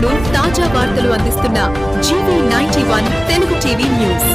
ఎప్పటికప్పుడు తాజా వార్తలు అందిస్తున్న GV91 Telugu TV news.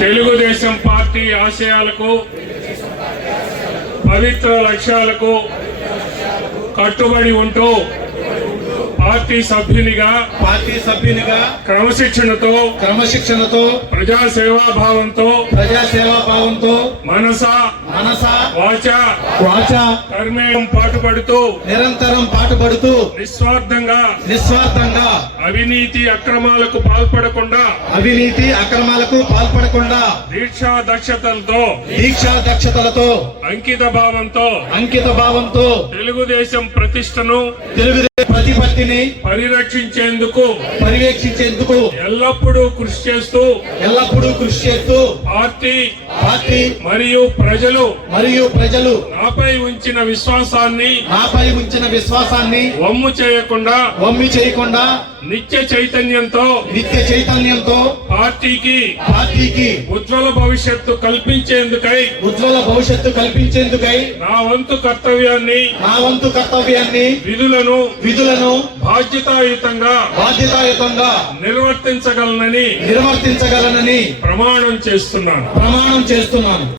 Telugu Desam party ఆశయాలకు పవిత్ర లక్ష్యాలకు కట్టుబడి ఉంటూ పార్టీ సభ్యునిగా క్రమశిక్షణతో ప్రజాసేవాభావంతో మనస వాచ కర్మేయం పాటుపడుతూ నిరంతరం పాటుపడుతూ నిస్వార్థంగా అవినీతి అక్రమాలకు పాల్పడకుండా దీక్షా దక్షతలతో అంకిత భావంతో తెలుగుదేశం ప్రతిష్టను ప్రతిపత్తిని పర్యవేక్షించేందుకు ఎల్లప్పుడూ కృషి చేస్తూ పార్టీ మరియు ప్రజలు నాపై ఉంచిన విశ్వాసాన్ని వమ్ము చేయకుండా నిత్య చైతన్యంతో పార్టీకి ఉజ్వల భవిష్యత్తు కల్పించేందుకై నా వంతు కర్తవ్యాన్ని విధులను బాధ్యతాయుతంగా నిర్వర్తించగలనని ప్రమాణం చేస్తున్నాను.